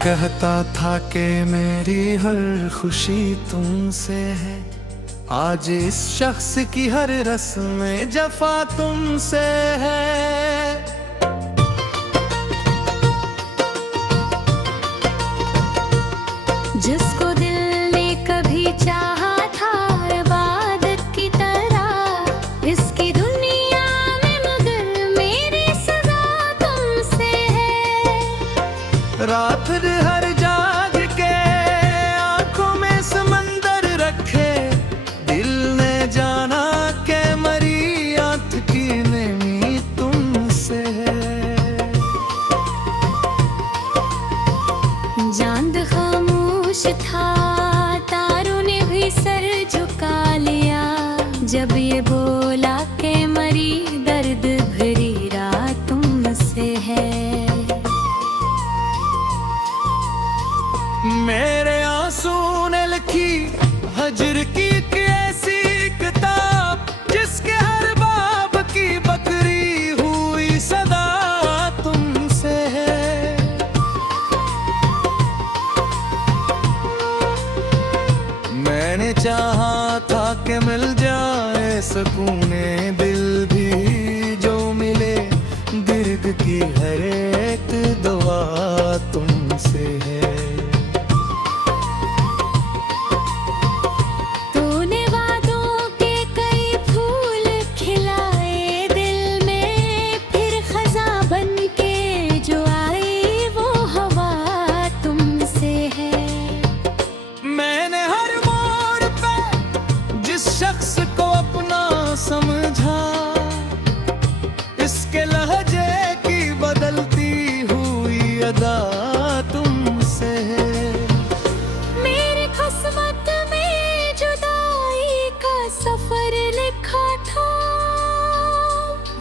कहता था कि मेरी हर खुशी तुमसे है, आज इस शख्स की हर रस्म जफा तुमसे है। जिसको दिल ने कभी चाहा था इबादत की तरह, इसकी दुनिया में मगर मेरी सजा तुमसे है। रात हर जाग के आंखों में समंदर रखे, दिल ने जाना के मरी आंख की नमी तुमसे है। चांद खामोश था, तारों ने भी सर झुका लिया, जब ये बोला के मरी दर्द भरी रात तुमसे है। मेरे आंसू ने लिखी हजर की ऐसी किताब, जिसके हर बाब की बकरी हुई सदा तुमसे है। मैंने चाहा था कि मिल जाए सुकूने दिल भी, जो मिले दर्द की हर एक दुआ तुमसे है। तूने वादों के कई फूल खिलाए दिल में, फिर खजा बन के जो आई वो हवा तुमसे है। मैंने हर मोड़ पे जिस शख्स को अपना समझा, इसके लहजे की बदलती हुई अदा तुमसे है। मेरी किस्मत में जुदाई का सफर लिखा था,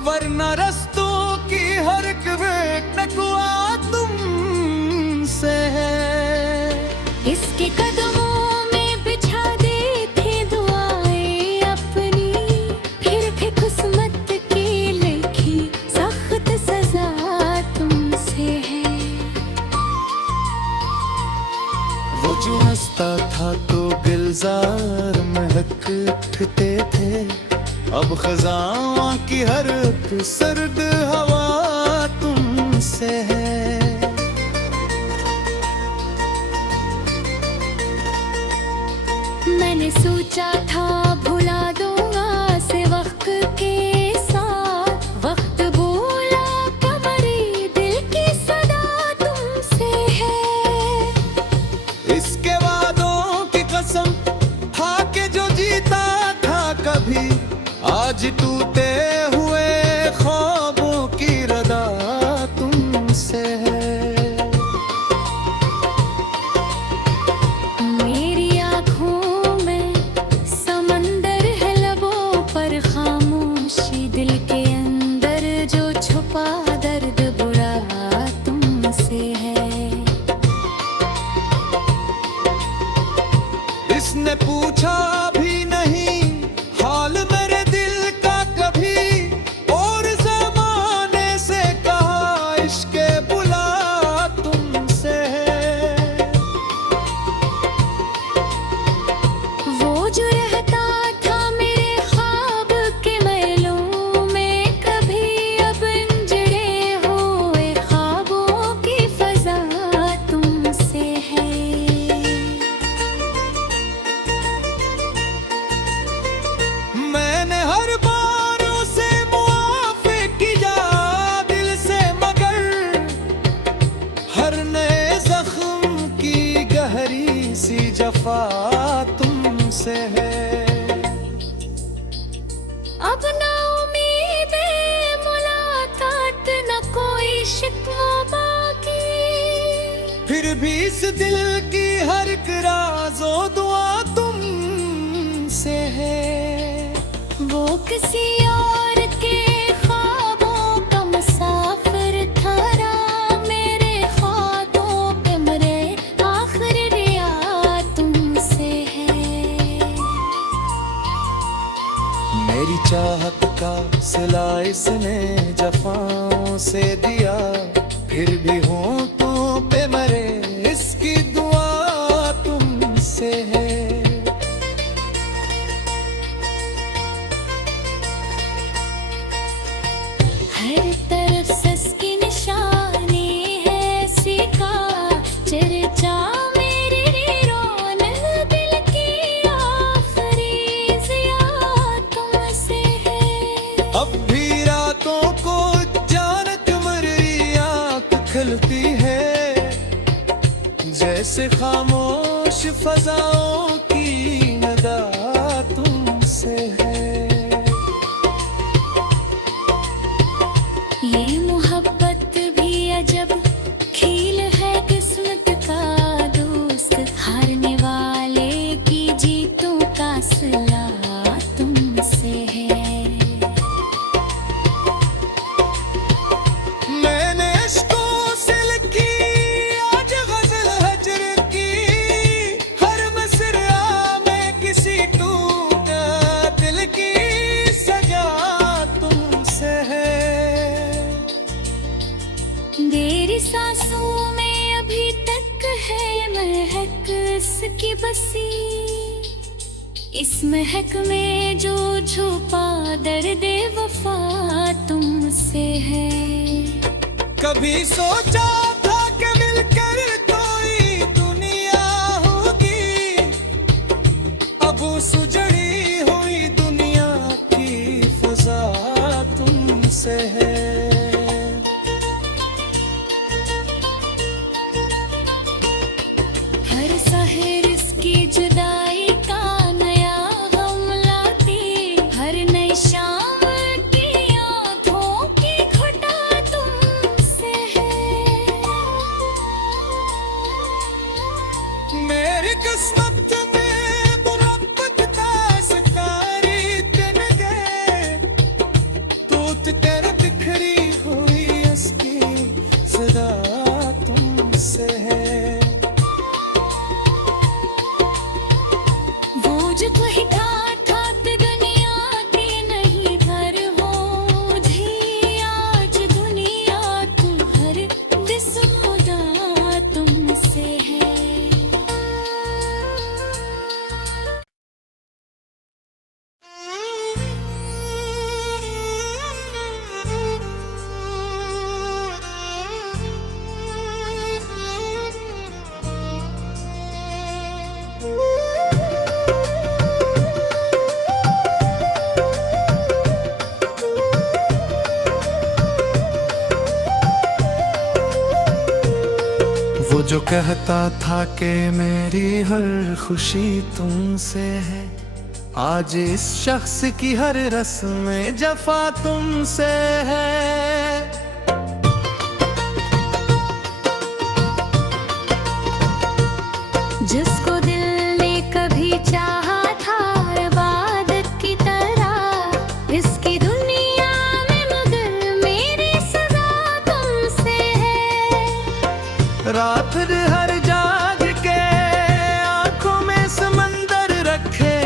वरना रस्तों की हर टकुआ तुमसे है। इसके कदमों में बिछा दी थी दुआएं अपनी, फिर भी किस्मत की लिखी सख्त सजा तुमसे है। वो जो हंसता था तो गुलजार महक उठते थे, अब खजां की हर सर्द हवा तुमसे है। मैंने सोचा था भुला दूंगा से वक्त के साथ, वक्त बोला कमरी दिल की सदा तुमसे है। इसके वादों की कसम था कि जो जीता था कभी, आज टूटे हुए ख्वाबों की रदा तुमसे है। मेरी आँखों में समंदर है, लबों पर खामोशी, दिल के अंदर जो छुपा दर्द बुरा तुमसे है। इसने पूछा भी नहीं हाल मेरे दिल का कभी, और ज़माने से कहा इश्क़ बुला तुमसे है। वो जो रहता था मेरे ख्वाब के महलों में, कभी अब इंजरे हुए ख्वाबों की फजा तुमसे है। मैंने हर बार उसे मुआफ़ किया दिल से, मगर हर नए जख्म की गहरी सी जफा तुमसे है। अब ना उम्मीद है मुलाकात, न कोई शिकवा बाकी, फिर भी इस दिल की हर एक राज़ो दुआ तुमसे है। वो किसी और के ख्वाबों का मुसाफिर था, मेरे ख्वाबों पे मरे आखिरी रिया तुमसे है। मेरी चाहत का सिला इसने जफाओं से दिया, फिर भी होंठों पे मरे खामोश फजाओं की नदा तुमसे है। ये मोहब्बत भी अजब खेल है किस्मत का दोस्त, हारने वाले की जीतों का सिला तुमसे है। मैंने अश्कों से लिखी आज गज़ल हजर की, हर मिसरा में किसी टूटा दिल की सजा तुमसे है। मेरी सांसों में अभी तक है महक इसकी बसी, इस महक में जो छुपा दर्द वफा तुमसे है। कभी सोचा था कि मिलकर कोई दुनिया होगी, अब सुजड़ी हुई दुनिया की फजा तुमसे है। हर सहर इसकी जुदाई का नया गम लाती, हर नई शाम की आँखों की घटा तुमसे है। मेरी किस्मत में बुरब्बत तासकारी दिन गए, तूत तेरे बिखरी हुई इसकी सदा तुमसे है। वो जो कही ठाठ दुनिया की नहीं घर, वो मुझे आज दुनिया तुम्हारे दिस खुदा तुमसे है। वो जो कहता था कि मेरी हर खुशी तुमसे है, आज इस शख्स की हर रस्म जफा तुमसे है। जिसको दिल ने कभी चाहा था इबादत की तरह, इसकी दुनिया में मगर मेरी सजा तुमसे है। रात हर जाग के आंखों में समंदर रखे,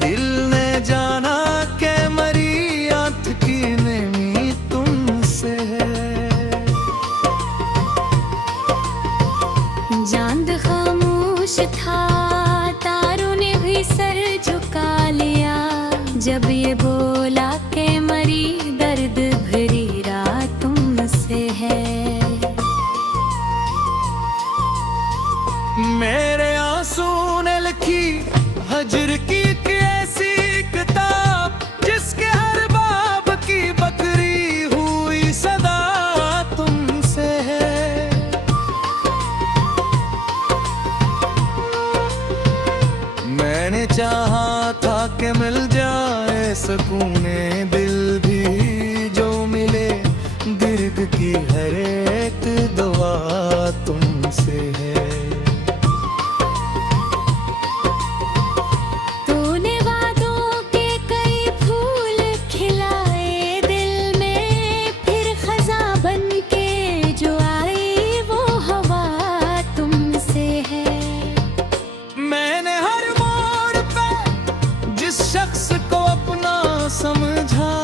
दिल ने जाना के मरी आंख की नेमी तुमसे है। चांद खामोश था, तारों ने भी सर झुका लिया, जब ये बोला के मरी दर्द भरी रात तुमसे है। मेरे आंसू ने लिखी हजर की एक ऐसी किताब, जिसके हर बाब की बकरी हुई सदा तुमसे है। मैंने चाहा था कि मिल जाए सुकूने दिल भी, जो मिले दीर्घ की हर एक दुआ तुमसे है। तूने वादों के कई फूल खिलाए दिल में, फिर खजा बन के जो आई वो हवा तुमसे है। मैंने हर मोड़ पे जिस शख्स को अपना समझा,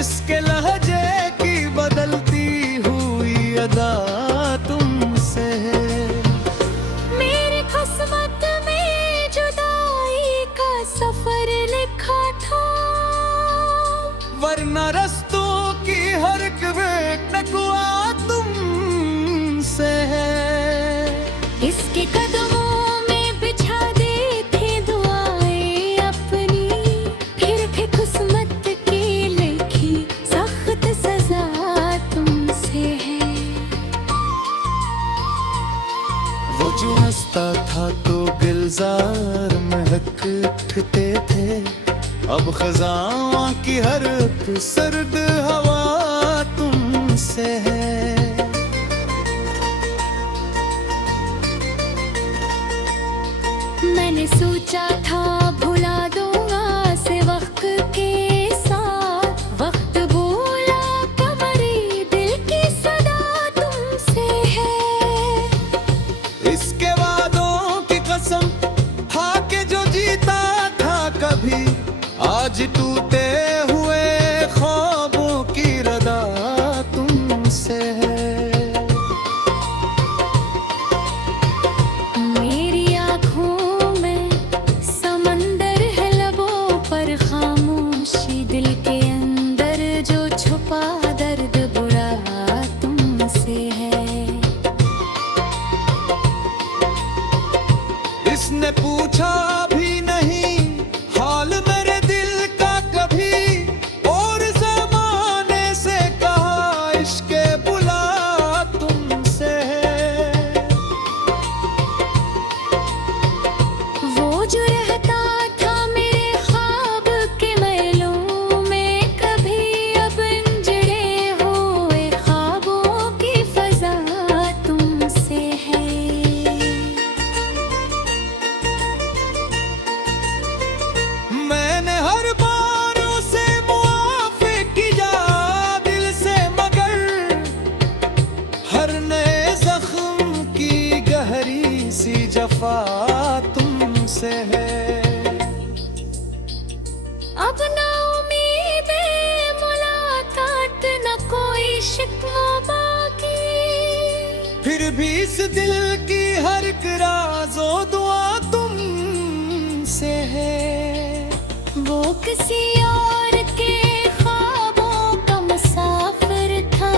इसके लहजे की बदल दिखते थे, अब खज़ां की हर सर्द हवा तुमसे है। मैंने सोचा था भुला दूंगा से वक्त के साथ, वक्त भूला कमरी दिल की सदा तुमसे है। इसके वादों की कसम खा के जो जीता था कभी, आज टूटे हुए ख्वाबों की रदा तुमसे है। मेरी आँखों में समंदर है, लबों पर खामोशी, दिल के अंदर जो छुपा दर्द बुरा तुमसे है। इसने पूछा भी नहीं हाल मेरे दिल का कभी, और ज़माने से कहा इश्क़ बुला तुमसे है। वो जो रहता था मेरे ख्वाब के महलों में, कभी अब इंजड़े हुए ख्वाबों की फजा तुमसे है। मैंने हर बार उसे मुआफ़ी किया दिल से, मगर हर नए ज़ख्म की गहरी सी जफा तुमसे है। अब ना उम्मीद है मुलाकात, न कोई शिकवा बाकी, फिर भी इस दिल की हर एक राज़ो दुआ तुमसे है। वो किसी और के ख्वाबों का मुसाफिर था,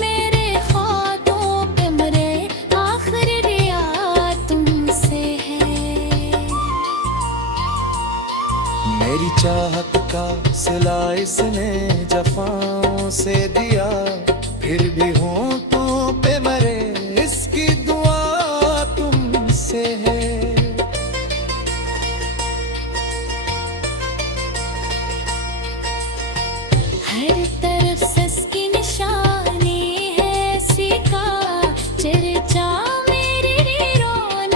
मेरे ख्वाबों पे मरे आखिरी रिया तुमसे है। मेरी चाहत का सिला इसने जफाओं से दिया, फिर भी होंठों पे मरे इसकी दुआ तुमसे है। हर तरफ सस्की निशानी है, सिका चर्चा मेरी रोन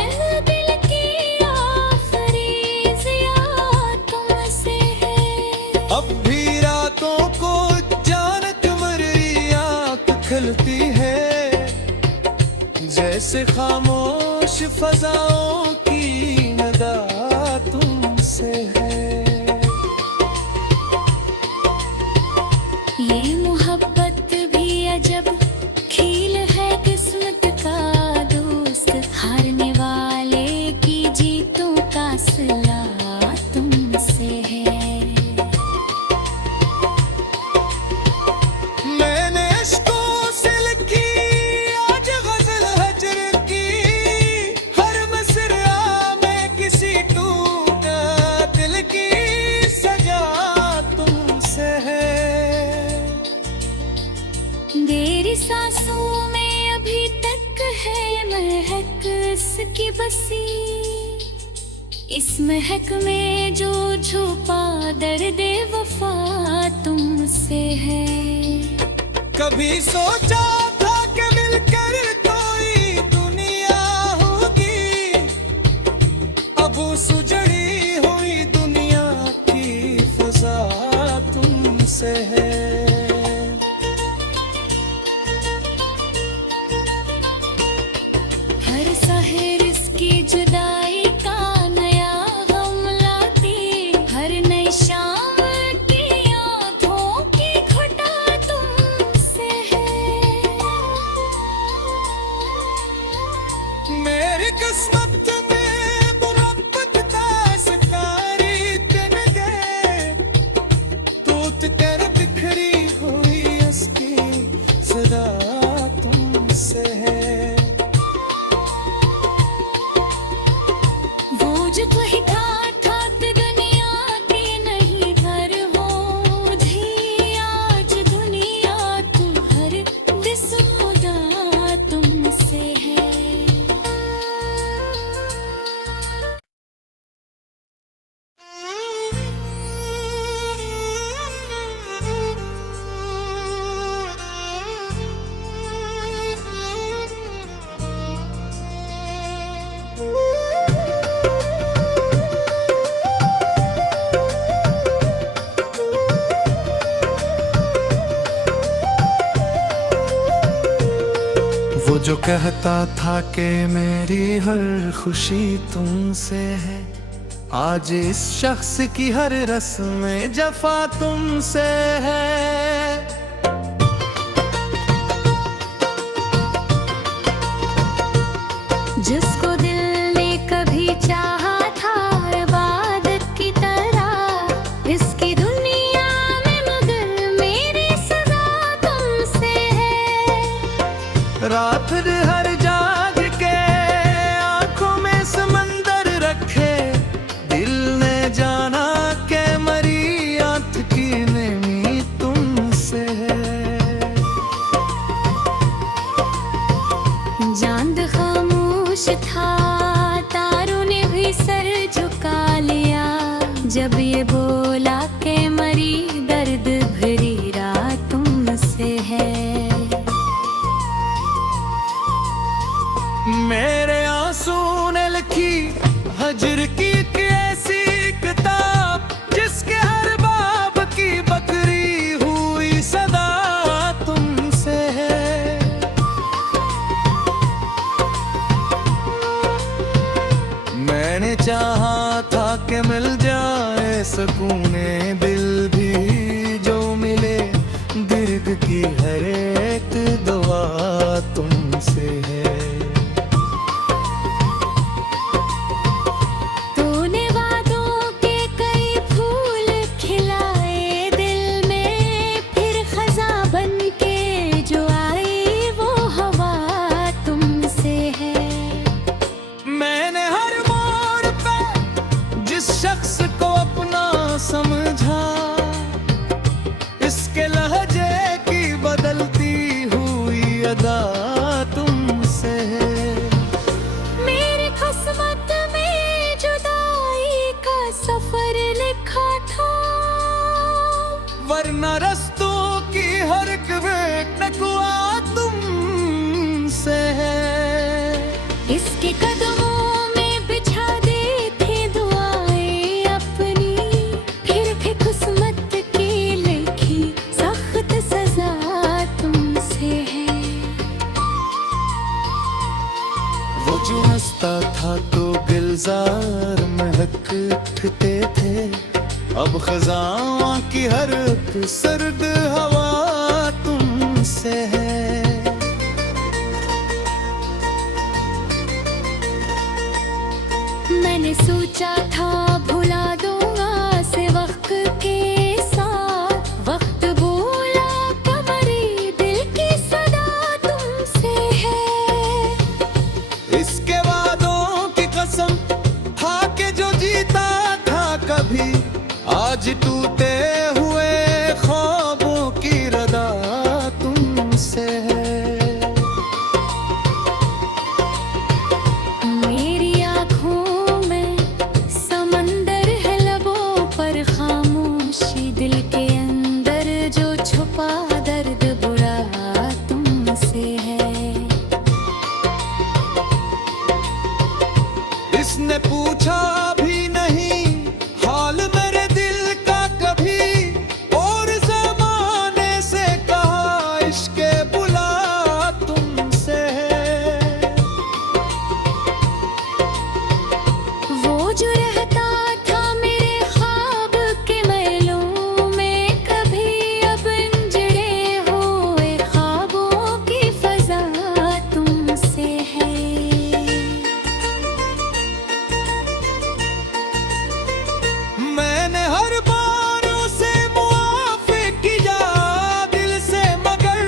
दिल की आखिरी जिया तुमसे है। अब भी रातों को जानत मेरी आँख खिलती है, जैसे खामोश फजाओं की नदा तुमसे है। ये मोहब्बत भी अजब खेल है किस्मत का दोस्त, हारने वाले की जीतों का सिला तुमसे है। मैंने इश्कों से लिखी आज गज़ल हजर की, हर मिसरा में किसी टूटा दिल की सजा तुमसे है। तेरी सांसों में अभी तक है महक इसकी बसी, इस महक में जो छुपा दर्द वफा तुमसे है। कभी सोचा था कि मिलकर कोई दुनिया होगी, अब सुजड़ी हुई दुनिया की फजा तुमसे है। हर सहर इसकी जुदाई का नया गम लाती, हर नई शाम की आँखों की घटा तुमसे है। मेरी किस्मत में मुरब्बत था कहता था कि मेरी हर खुशी तुमसे है, आज इस शख्स की हर रस्म जफा तुमसे है। जिसको दिल ने कभी चाहा था इबादत की तरह, इसकी दुनिया में मगर मेरी सजा तुमसे है। रात हर जाग के आंखों में समंदर रखे, दिल ने जाना के मरी आंख की नेमी तुमसे है। चांद खामोश था, तारों ने भी सर झुका लिया, जब ये बोला के मरी दर्द भरी रात तुमसे है। मेरे आंसू ने लिखी हजर की एक ऐसी किताब, जिसके हर बाब की बकरी हुई सदा तुमसे है। मैंने चाहा था कि मिल जाए सुकूने दिल भी, जो मिले दर्द की हर एक दुआ तुमसे है। तूने वादों के कई फूल खिलाए दिल में, फिर खजा बन के जो आई वो हवा तुमसे है। मैंने हर मोड़ पे जिस शख्स को अपना समझा, इसके लहजे की बदलती हुई अदा तुमसे है। मेरी किस्मत में जुदाई का सफर लिखा था, वरना रस्तों की हर नकुआ तुमसे है। इसके कदमों में बिछा दी थी दुआएं अपनी, फिर भी किस्मत की लिखी सख्त सजा तुमसे है। वो जो हंसता था तो गुलजार महक उठते थे, अब खजां की हर सर्द हवा तुमसे है। मैंने सोचा था भुला दूंगा से वक्त के साथ, वक्त बोला कमरी दिल की सदा तुमसे है। इसके वादों की कसम था कि जो जीता था कभी, आज टूटे हुए ख्वाबों की रदा तुमसे है। मेरी आँखों में समंदर है, लबों पर खामोशी, दिल के अंदर जो छुपा दर्द बुरा तुमसे है। इसने पूछा भी नहीं हाल मेरे दिल का कभी, और ज़माने से कहा इश्क़ बुला तुमसे है। वो जो रहता था मेरे ख्वाब के महलों में, कभी अब इंजड़े हुए ख्वाबों की फजा तुमसे है। मैंने हर बारों से मुआफ़ी किया दिल से, मगर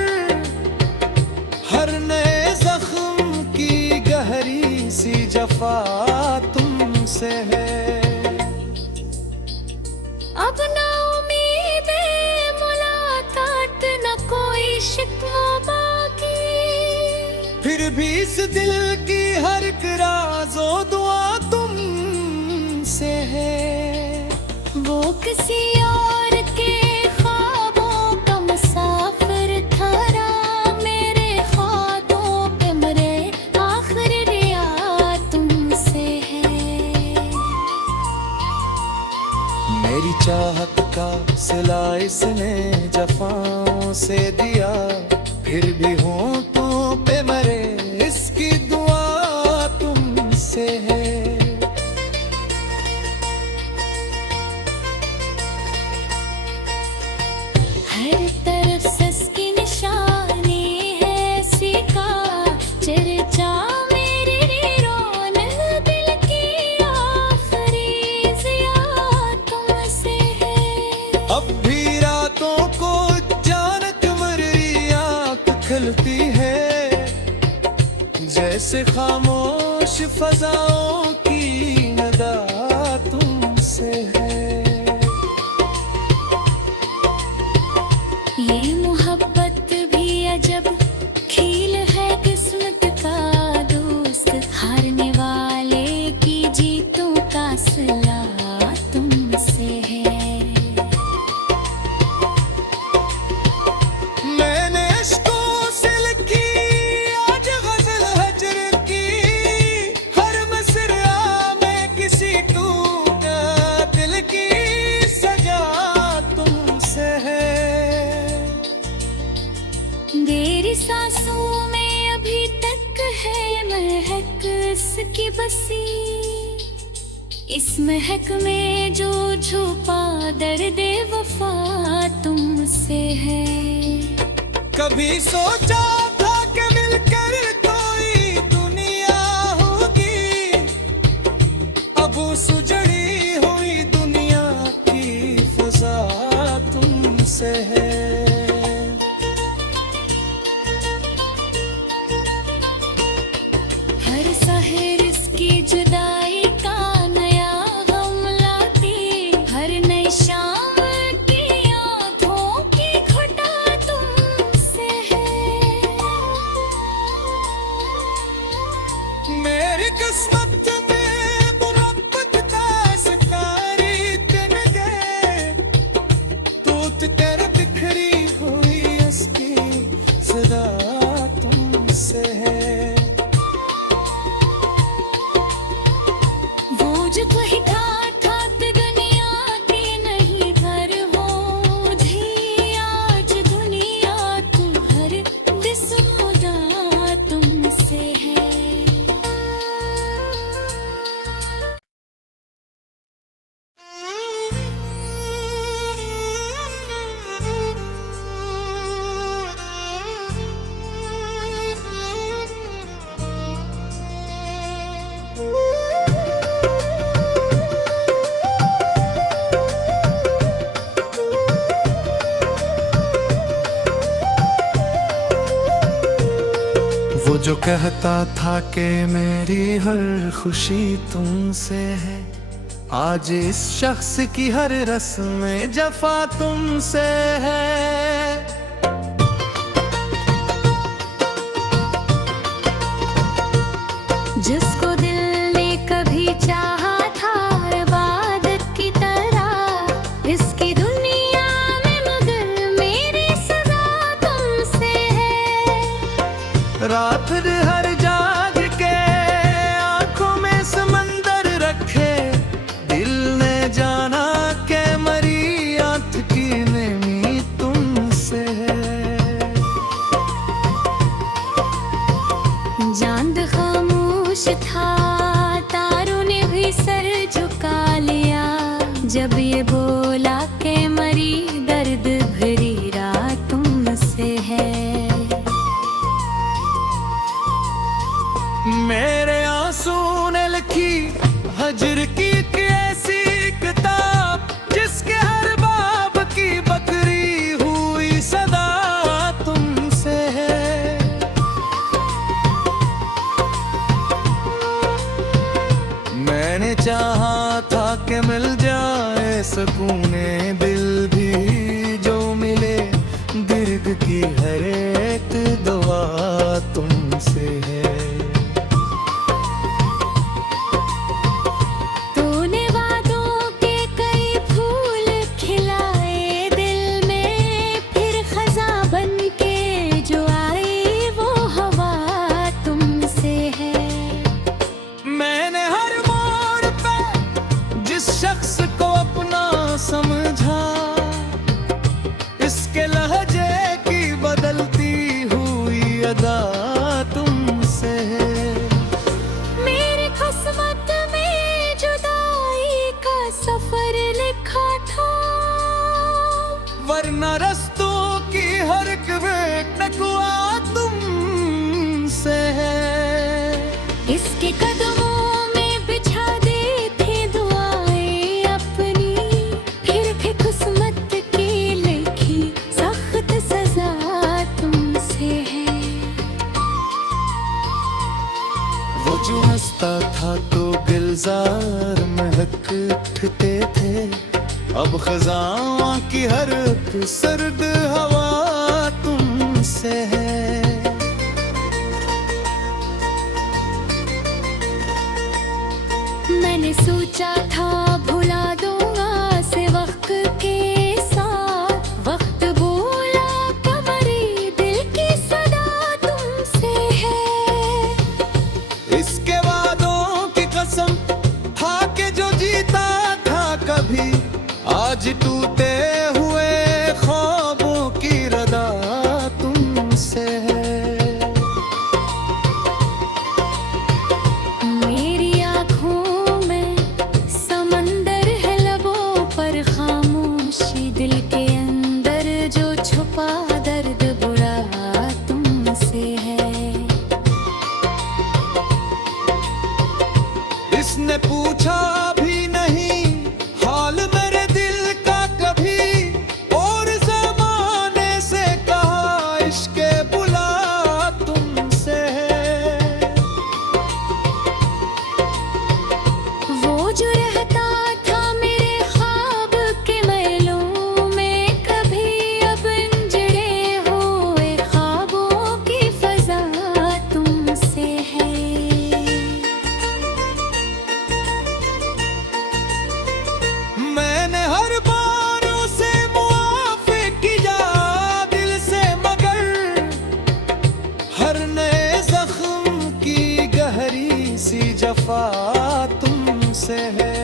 हर नए जख्म की गहरी सी जफा तुमसे है। अब ना उम्मीद है मुलाकात, न कोई शिकवा बाकी, फिर भी इस दिल की हर एक राज़ो दुआ तुमसे है। वो किसी और के ख्वाबों का मुसाफिर था, मेरे ख्वाबों पे मरे आखिर रिया तुमसे है। मेरी चाहत का सिला इसने जफाओं से दिया, फिर भी होंठों पे मरे इस जैसे खामोश फजाओं की नदा तुमसे है। ये मोहब्बत भी अजब खेल है किस्मत का दोस्त, हारने वाले की जीतों का सिला तुमसे है। मैंने इश्कों से लिखी आज गजल हजर की, हर मिसरा में किसी टूटा दिल की सजा तुमसे है। तेरी सांसों में अभी तक है महक इसकी बसी, इस महक में जो छुपा दर्द वफा तुमसे है। कभी सोचा था कि मिलकर कोई दुनिया होगी, अब सुजड़ी हुई दुनिया की फजा तुमसे है। हर सहर इसकी जुदाई का नया गम लाती, हर नई शाम की आँखों की घटा तुमसे है। मेरी किस्मत में मुरब्बत का सितारे दिन गए, तूत तेरे बिखरी हुई इसकी सदा तुमसे है। वो जो कही था दुनिया की नहीं घर हो मुझे आज दुनिया तू हर दिसमुदा तुमसे है। वो जो कहता था कि मेरी हर खुशी तुमसे है, आज इस शख्स की हर रस्म जफा तुमसे है। जिसको दिल ने कभी चाहा था इबादत की तरह इसकी दुनिया में, मगर मेरी सजा तुमसे है। रात हर जाग के आंखों में समंदर रखे, दिल ने जाना के मरी आंख की नेमी तुमसे है। चांद खामोश था, तारों ने भी सर झुका लिया, जब ये बोला के मरी दर्द भरी रात तुमसे है। मेरे आंसू ने लिखी हजर की एक ऐसी किताब, जिसके हर बाब की बकरी हुई सदा तुमसे है। मैंने चाहा था कि मिल जाए सुकूने दिल भी, जो मिले दीर्घ की हर एक दुआ तुमसे है। तूने वादों के कई फूल खिलाए दिल में, फिर खजा बन के जो आई वो हवा तुमसे है। मैंने हर मोड़ पे जिस शख्स को अपना समझा, इसके लहजे की बदलती हुई अदा तुमसे है। मेरी किस्मत में जुदाई का सफर लिखा था, वरना रस्तों की हर एक टकुआ तुमसे है। इसके कदमों में बिछा दे थे दुआएं अपनी, फिर भी किस्मत की लिखी सख्त सजा तुमसे है। कहते थे, अब खज़ां की हर सर्द हवा तुमसे है। मैंने सोचा था भुला दूंगा से वक्त के साथ, वक्त बोला कमरी दिल की सदा तुमसे है। इसके वादों की कसम था कि जो जीता था कभी, आज टूटे हुए ख्वाबों की रदा तुमसे है। मेरी आँखों में समंदर है, लबों पर खामोशी, दिल के अंदर जो छुपा दर्द बुरा तुमसे है। इसने पूछा भी नहीं हाल मेरे दिल का कभी, और ज़माने से कहा इश्क़े बुला तुमसे है। वो जो रहता था मेरे ख्वाब के महलों में, कभी अब इंजड़े हुए ख्वाबों की फजा तुमसे है। मैंने हर बार उसे मुआफ़ी किया दिल से, मगर हर नए ज़ख्म की गहरी सी जफ़ा तुमसे है।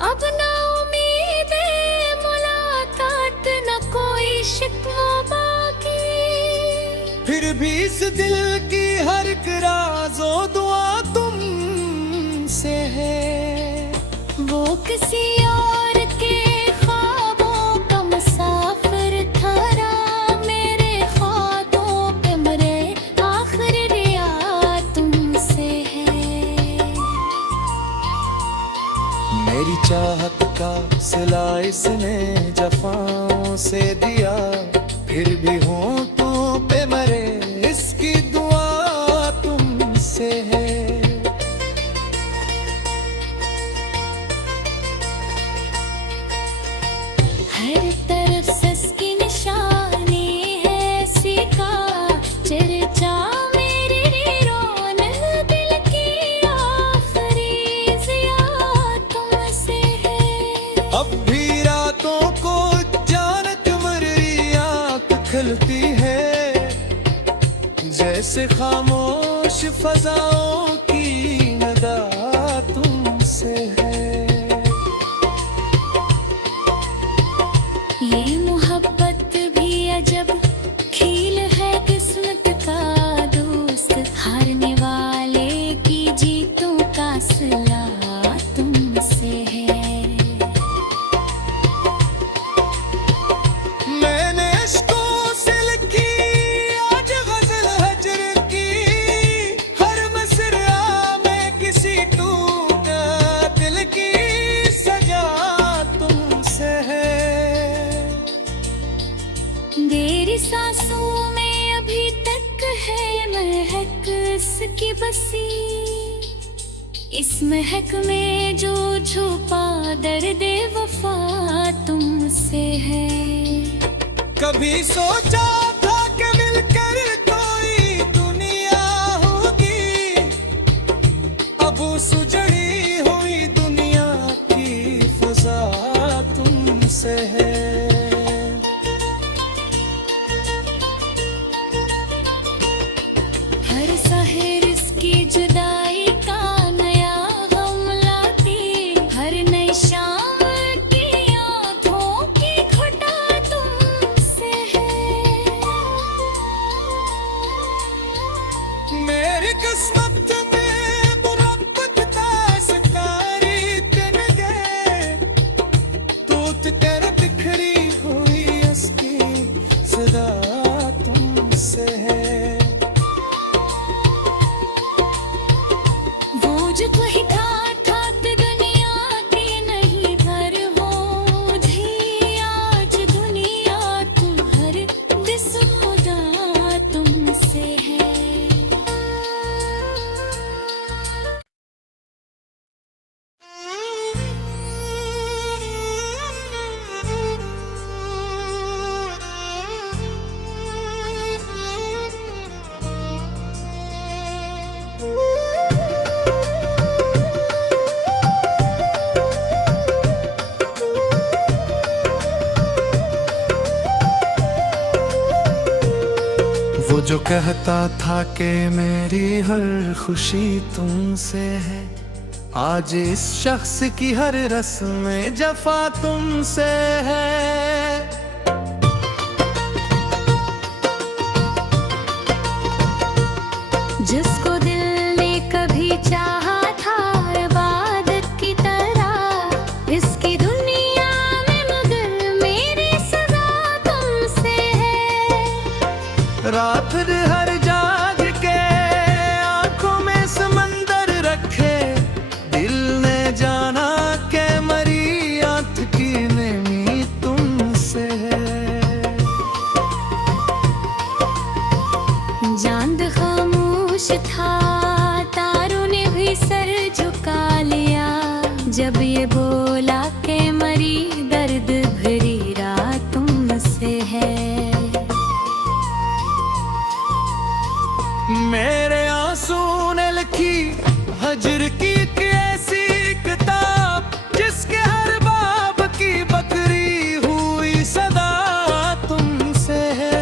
अब ना उम्मीद है मुलाकात, न कोई शिकवा बाकी, फिर भी इस दिल की हर एक राज़ो दुआ तुमसे है। वो किसी और के ख्वाबों का मुसाफिर था, मेरे ख्वाबों पे मरे आखिर रिया तुमसे है। मेरी चाहत का सिला इसने जफाओं से दिया, फिर भी होंठों पे मरे इसकी दुआ तुमसे है। हर तरफ सस्की निशानी है, सीखा चर्चा मेरी वीरान दिल की आखिरी ज़िया तुमसे है। अब भी रातों को जानत मरी आँख खिलती है, जैसे खामोश फजाओं की नदा तुमसे है। ये मोहब्बत भी अजब खेल है किस्मत का दोस्त, हारने वाले की जीतों का सिला तुमसे है। मैंने इश्कों से लिखी आज गजल हजर की, हर मिसरा में किसी टूटा दिल की सजा तुमसे है। तेरी सांसों में अभी तक है महक इसकी बसी, इस महक में जो छुपा दर्द वफा तुमसे है। कभी सोचा था कि मिलकर कोई दुनिया होगी, अब सुजड़ी हुई दुनिया की फजा तुमसे है। हर सहर इसकी जुदाई का नया गम लाती, हर नई शाम की आँखों की घटा तुमसे है। कहता था कि मेरी हर खुशी तुमसे है, आज इस शख्स की हर रस्म जफा तुमसे है। जिसको दिल ने कभी चाहा था इबादत की तरह, इसकी दुनिया में मगर मेरी सजा तुमसे है। रात हर जाग के आंखों में समंदर रखे, दिल ने जाना के मरी आंख की नेमी तुमसे है। चांद खामोश था, तारों ने भी सर झुका लिया, जब ये बोला के मरी दर्द भरी रात तुमसे है। मेरे आंसू ने लिखी हजर की एक ऐसी किताब, जिसके हर बाब की बकरी हुई सदा तुमसे है।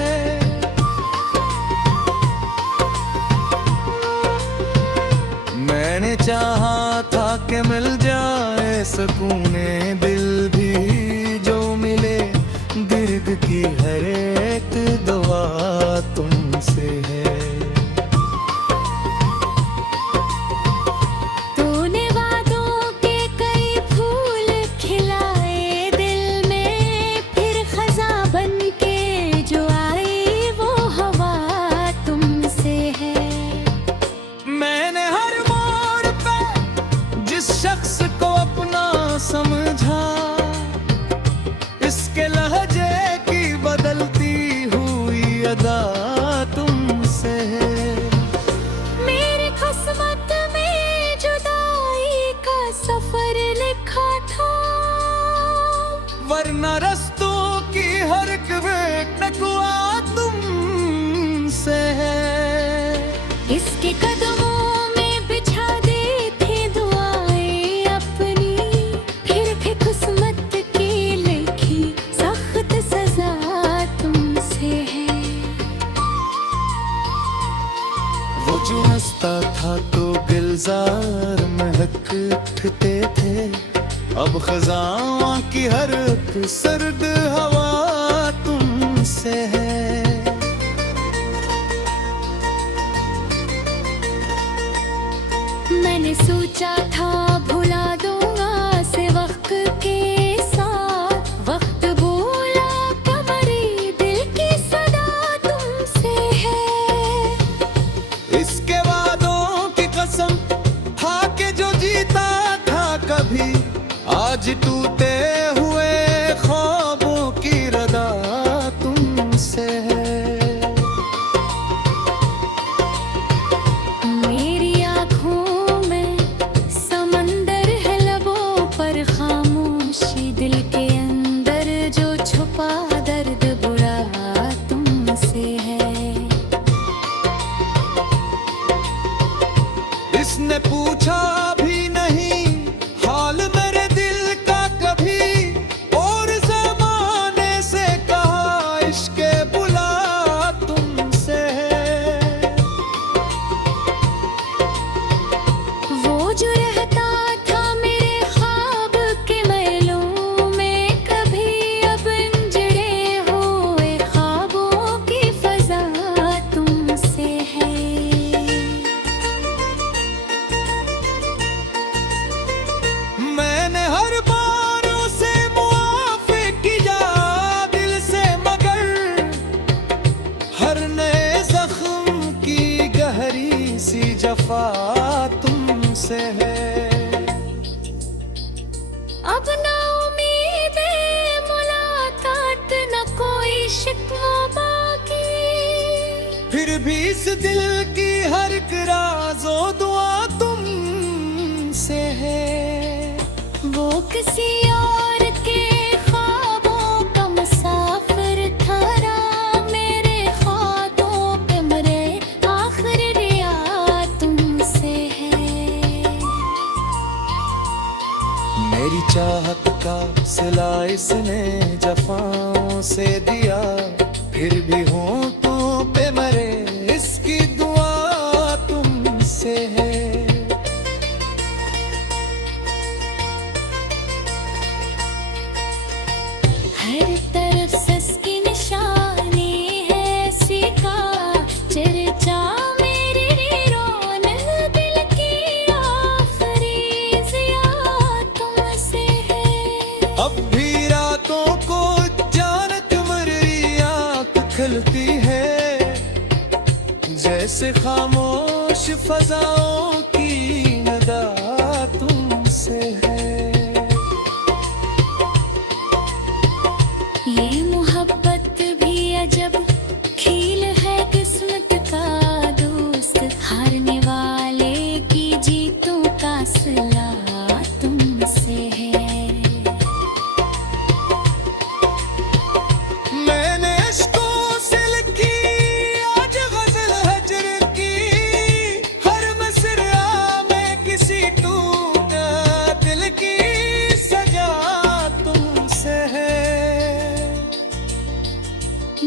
मैंने चाहा था कि मिल जाए सुकूने दिल भी, जो मिले दीर्घ की हर एक दुआ तुमसे है। तूने वादों के कई फूल खिलाए दिल में, फिर खजा बन के जो आई वो हवा तुमसे है। मैंने हर मोड़ पे जिस शख्स को अपना समझा, इसके लहजे की बदलती हुई अदा तुमसे है। मेरी किस्मत में जुदाई का सफर लिखा था, वरना रस्तों की हर टकुआ तुमसे है। इसके कदमों में बिछा दी थी दुआएं अपनी, फिर भी किस्मत की लिखी सख्त सजा तुमसे है। वो जो हंसता था तो गुलजार महक उठते थे, अब खजां की हर एक सर्द हवा तुमसे है। मैंने सोचा था भुला दूंगा से वक्त के साथ, वक्त बोला कमरी दिल की सदा तुमसे है। इसके वादों की कसम था कि जो जीता था कभी, आज टूटे हुए ख्वाबों की रदा तुमसे है। मेरी आँखों में समंदर है, लबों पर खामोशी, दिल के अंदर जो छुपा दर्द बुरा तुमसे है। इसने पूछा भी नहीं हाल मेरे दिल का कभी, और ज़माने से कहा इश्क़ बुला तुमसे है। वो जो रहता था मेरे ख्वाब के महलों में, कभी अब अंजड़े हुए ख्वाबों की फजा तुमसे है। मैंने हर बार उसे मुआफ़ी किया दिल से, मगर हर नए जख्म की गहरी सी जफा तुमसे है। अब ना उम्मीद है मुलाकात, न कोई शिकवा बाकी, फिर भी इस दिल की हर एक राज़ो दुआ तुमसे है। वो किसी और के ख्वाबों का मुसाफिर था, मेरे ख्वाबों पे मरे आखिरी रिया तुमसे है। मेरी चाहत का सिला इसने जफाओं से दिया, फिर भी होंठों पे मरे से खामोश फजाओं की नदा तुमसे है। ये मोहब्बत भी अजब खील है किस्मत का दोस्त, हारने वाले की जीतों का सिला तुमसे है। मैंने अश्कों से लिखी आज गज़ल हजर की, हर मिसरा में किसी टूटा दिल की सजा तुमसे है।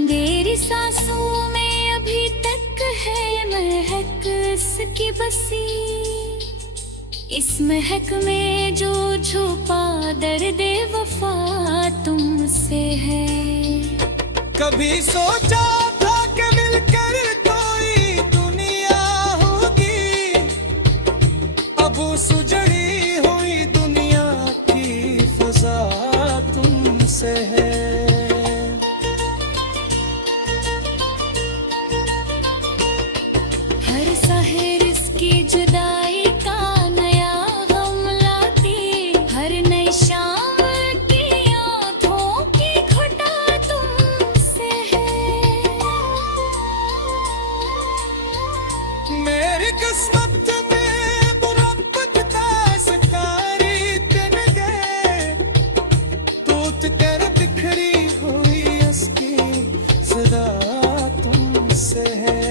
मेरी सांसों में अभी तक है महक इसकी बसी, इस महक में जो छुपा दर्द वफा तुमसे है। कभी सोचा था कि मिलकर कोई दुनिया होगी, अब सुजड़ी हुई दुनिया की फजा तुमसे है। हर सहर इसकी जुदाई का नया गम लाती, हर नई शाम की आँखों की घटा तुमसे है। मेरी किस्मत में बुरा पड़ता सकारी दिन गए, टूट कर बिखरी हुई इसकी सदा तुमसे है।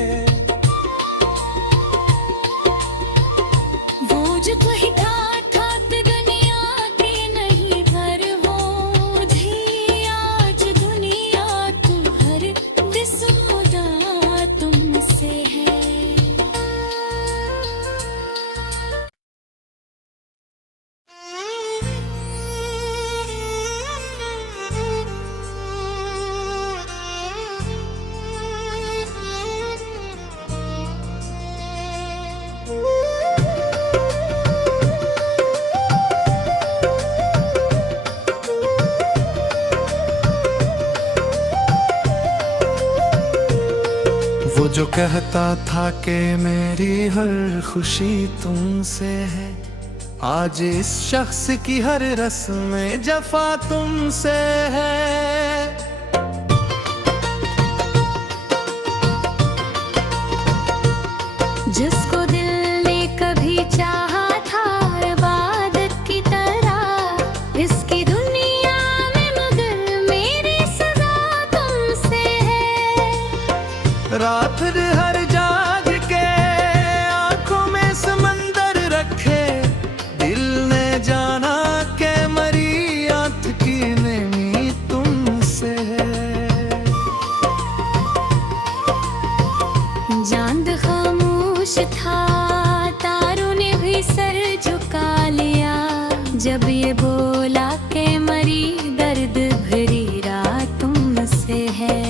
वो जो कही ठाठ दुनिया की नहीं घर हो धी, आज दुनिया की हर दिस खुदा तुमसे है। वो जो कहता था कि मेरी हर खुशी तुमसे है, आज इस शख्स की हर रस्म जफा तुमसे है। जिसको दिल ने कभी चाहा था इबादत की तरह, इसकी दुनिया में मगर मेरी सजा तुमसे है। रात हर जाग के आंखों में समंदर रखे, दिल ने जाना के मरी आंख की नेमी तुमसे है। चांद खामोश था, तारों ने भी सर झुका लिया, जब ये बोला के मरी दर्द भरी रात तुमसे है।